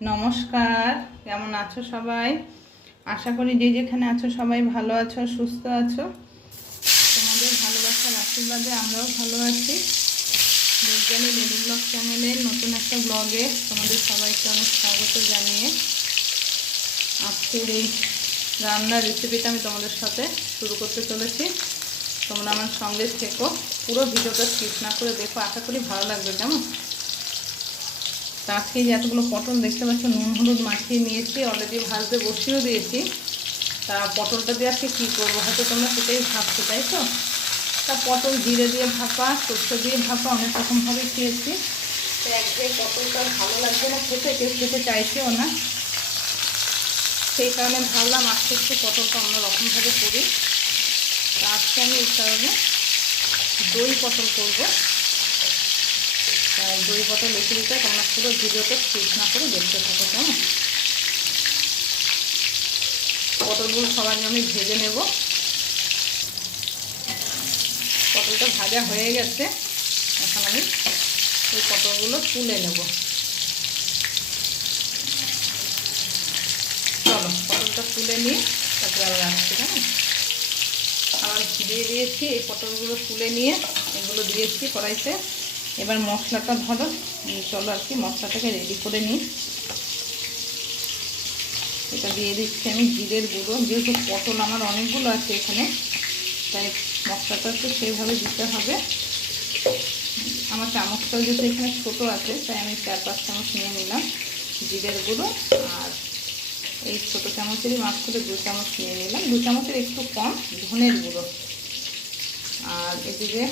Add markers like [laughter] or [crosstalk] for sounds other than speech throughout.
নমস্কার, কেমন আছো সবাই? আশা করি যে যেখানে আছো সবাই ভালো আছো, সুস্থ আছো। তোমাদের ভালোবাসার আশীর্বাদে আমরাও ভালো আছি। বিজ্ঞানী লেডি ব্লগ চ্যানেলের নতুন একটা ব্লগে তোমাদের সবাইকে অনেক স্বাগত জানিয়ে আজকের এই রান্নার রেসিপিটা আমি তোমাদের সাথে শুরু করতে চলেছি। তোমরা আমার সঙ্গে থেকো। পুরো ভিডিওটা স্কিপ না করে দেখো। আশা করি ভালো লাগবে, কেমন? তা আজকে যে এতগুলো পটল দেখতে পাচ্ছ, নুন, হলুদ মাখিয়ে নিয়েছি অলরেডি ভাজতে বসিয়েও দিয়েছি। তা পটলটা দিয়ে আজকে কী করব? হয়তো তোমরা সেটাই ভাবছ, তাই তো? তা পটল জিরে দিয়ে ভাপা, সর্ষে দিয়ে ভাপা, অনেক রকমভাবে খেয়েছি। তো একঘেয়ে পটলটা ভালো লাগবে না খেতে, কেউ খেতে চাইছেও না। সেই কারণে ভাবলাম আজকে একটু পটলটা অন্যরকমভাবে করি। তা আজকে আমি এই কারণে দই পটল করব। দই পটল রেসিপিটা তোমরা পুরো ভিডিওতে স্কিপ না করে দেখতে থাকো কেমন পটলগুলো সবাই আমি ভেজে নেব। পটলটা ভাজা হয়ে গেছে। এখন আমি এই পটলগুলো তুলে নেব। চলো, পটলটা তুলে নিয়ে তারপরে আবার আসছি কেমন আবার দিয়ে দিয়েছি, এই পটলগুলো তুলে নিয়ে এগুলো দিয়েছি কড়াইতে। এবার মশলাটা ধরো চলো আর কি, মশলাটাকে রেডি করে নিই। এটা দিয়ে দিচ্ছি আমি জিরের গুঁড়ো, যেহেতু পটল আমার অনেকগুলো আছে এখানে, তাই মশলাটা তো সেইভাবে দিতে হবে। আমার চামচটাও যেহেতু এখানে ছোটো আছে, তাই আমি চার পাঁচ চামচ নিয়ে নিলাম জিরের গুঁড়ো, আর এই ছোটো চামচেরই মাছ করে দু চামচ নিয়ে নিলাম। দু চামচের একটু কম, ধনের গুঁড়ো। আর এদিকে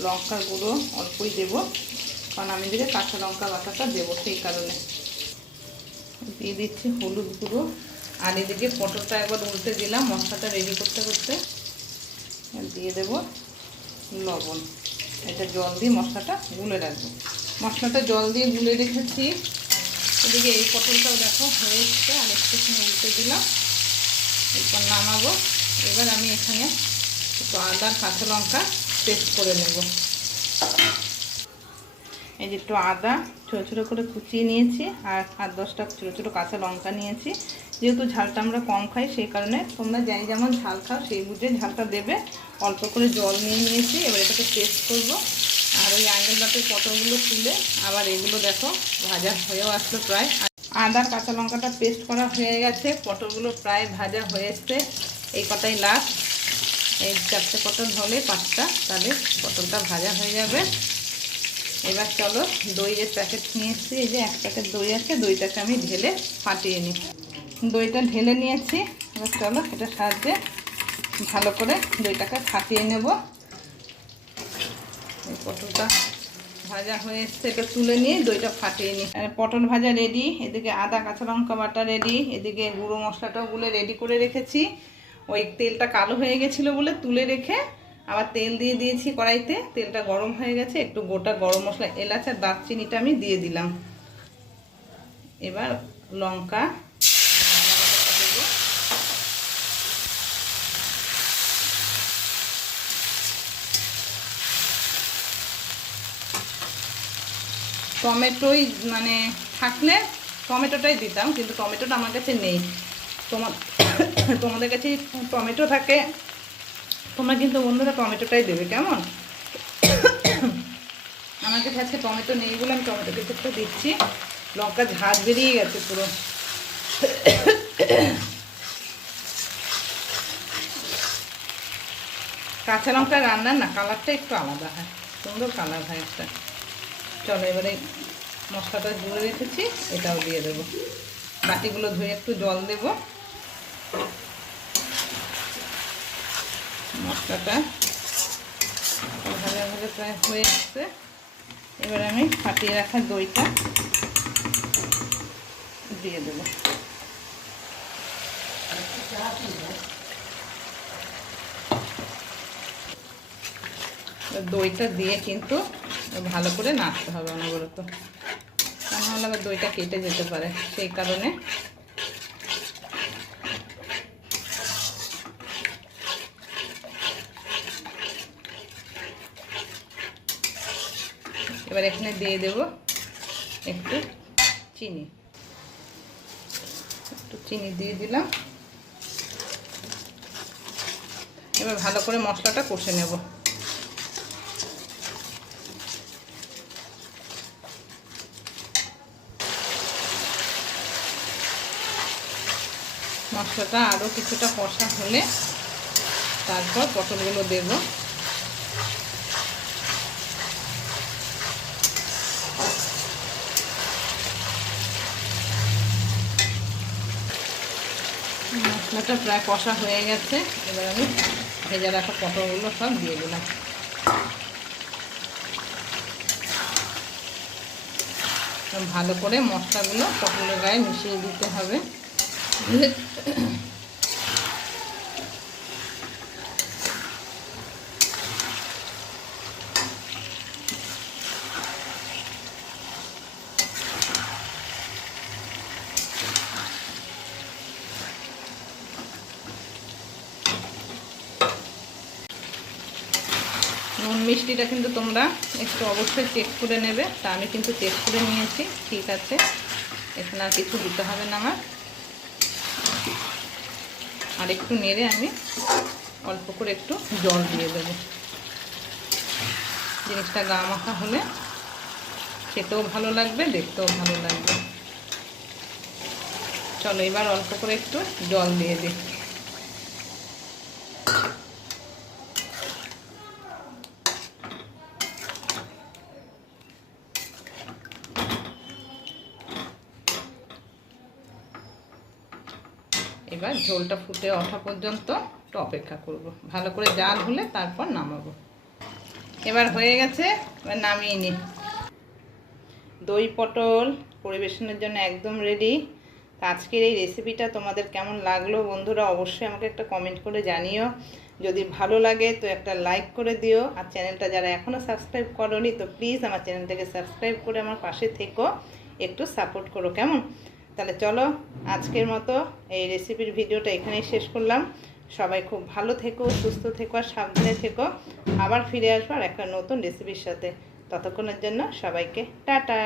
লঙ্কার গুঁড়ো অল্পই দেব। কারণ আমি দিকে কাঁচা লঙ্কা বাটাটা দেবো সেই কারণে। দিয়ে দিচ্ছি হলুদ গুঁড়ো। আর এদিকে পটলটা একবার উল্টে দিলাম, মশলাটা রেডি করতে করতে। দিয়ে দেব লবণ। এটা জল দিয়ে মশলাটা গুলে রাখব। মশলাটা জল দিয়ে গুলে রেখেছি। এদিকে এই পটলটাও দেখো হয়ে এসছে, আর একটুখানি উল্টে দিলাম। এরপর নামাবো। এবার আমি এখানে একটু আদা, কাঁচা লঙ্কা পেস্ট করে নেব। এই যে একটু আদা ছোটো ছোটো করে কুচিয়ে নিয়েছি, আর আট দশটা ছোটো ছোটো কাঁচা লঙ্কা নিয়েছি। যেহেতু ঝালটা আমরা কম খাই, সেই কারণে তোমরা যাই যেমন ঝাল খাও, সেই বুঝে ঝালটা দেবে। অল্প করে জল নিয়ে নিয়েছি, এবার এটাকে পেস্ট করব। আর ওই আঙ্গেল বাটের পটলগুলো তুলে আবার এগুলো দেখো, ভাজা হয়েও আসলো প্রায়। আদা, কাঁচা লঙ্কাটা পেস্ট করা হয়ে গেছে, পটলগুলো প্রায় ভাজা হয়ে এসছে এই কটাই লাস্ট এই চারটে পটল হলে পাঁচটা, তাহলে পটলটা ভাজা হয়ে যাবে। এবার চলো দইয়ের প্যাকেট নিয়ে এসেছি এই যে এক প্যাকেট দই আছে, দইটাকে আমি ঢেলে ফাটিয়ে নিই। দইটা ঢেলে নিয়েছি, এবার চলো এটা সাহায্যে ভালো করে দইটাকে ফাটিয়ে নেব। এই পটলটা ভাজা হয়ে এসছে এটা তুলে নিয়ে দইটা ফাটিয়ে নিই। আর পটল ভাজা রেডি এদিকে আদা, কাঁচা লঙ্কা বাটা রেডি এদিকে গুঁড়ো মশলাটাও গুলে রেডি করে রেখেছি। ওই তেলটা কালো হয়ে গেছিল বলে তুলে রেখে আবার তেল দিয়ে দিয়েছি কড়াইতে। তেলটা গরম হয়ে গেছে, একটু গোটা গরম মশলা, এলাচ আর দারচিনিটা আমি দিয়ে দিলাম। এবার লঙ্কা টমেটোই মানে থাকলে টমেটোটাই দিতাম, কিন্তু টমেটোটা আমার কাছে নেই। তোমার [laughs] তোমাদের কাছে টমেটো থাকে। তোমরা কিন্তু বন্ধুরা টমেটোটাই দেবে, কেমন? [coughs] আমার কাছে আজকে টমেটো নেই বলে আমি টমেটো কিছুটা দিচ্ছি। লঙ্কা ঝাঁজ বেরিয়ে গেছে পুরো। [coughs] কাঁচা লঙ্কা রান্নার না, কালারটা একটু আলাদা হয়। সুন্দর কালার হয় একটা। চলো এবারে মশলাটা জুড়ে রেখেছি, এটাও দিয়ে দেবো। বাটিগুলো ধুয়ে একটু জল দেবো। মশলাটা। ভাজা ভাজা প্রায় হয়ে আসছে। এবার আমি ফাটিয়ে রাখা দইটা দিয়ে দেব। দইটা দিয়ে কিন্তু ভালো করে নাড়তে হবে অনবরত। তা নাহলে আবার দইটা কেটে যেতে পারে, সেই কারণে এবার এখানে দিয়ে দেব একটু চিনি। একটু চিনি দিয়ে দিলাম। এবার ভালো করে মশলাটা কষে নেব। মশলাটা আরও কিছুটা কষা হলে তারপর পটলগুলো দেব। মশলাটা প্রায় কষা হয়ে গেছে। এবার আমি ভেজা রাখা পটলগুলো সব দিয়ে দিলাম। ভালো করে মশলাগুলো পটলের গায়ে মিশিয়ে দিতে হবে। নুন মিষ্টিটা কিন্তু তোমরা একটু অবশ্যই চেক করে নেবে। তা আমি কিন্তু চেক করে নিয়েছি, ঠিক আছে। এখানে আর কিছু দিতে হবে না আমার। আর একটু নেড়ে আমি অল্প করে একটু জল দিয়ে দেবো। জিনিসটা গা মাখা হলে খেতেও ভালো লাগবে, দেখতেও ভালো লাগবে। চলো এবার অল্প করে একটু জল দিয়ে দিই। এবার ঝোলটা ফুটে ওঠা পর্যন্ত একটু অপেক্ষা করব। ভালো করে জাল হলে তারপর নামাবো। এবার হয়ে গেছে, এবার নামিয়ে নিই দই পটল পরিবেশনের জন্য একদম রেডি আজকের এই রেসিপিটা তোমাদের কেমন লাগল বন্ধুরা অবশ্যই আমাকে একটা কমেন্ট করে জানিও। যদি ভালো লাগে তো একটা লাইক করে দিও। আর চ্যানেলটা যারা এখনও সাবস্ক্রাইব করনি তো প্লিজ আমার চ্যানেলটাকে সাবস্ক্রাইব করে আমার পাশে থেকো। একটু সাপোর্ট করো, কেমন? তাহলে চলো আজকের মতো এই রেসিপির ভিডিওটা এখানেই শেষ করলাম। সবাই খুব ভালো থেকো, সুস্থ থেকো আর সাবধানে থেকো। আবার ফিরে আসব আর একটা নতুন রেসিপির সাথে। ততক্ষণের জন্য সবাইকে টাটা!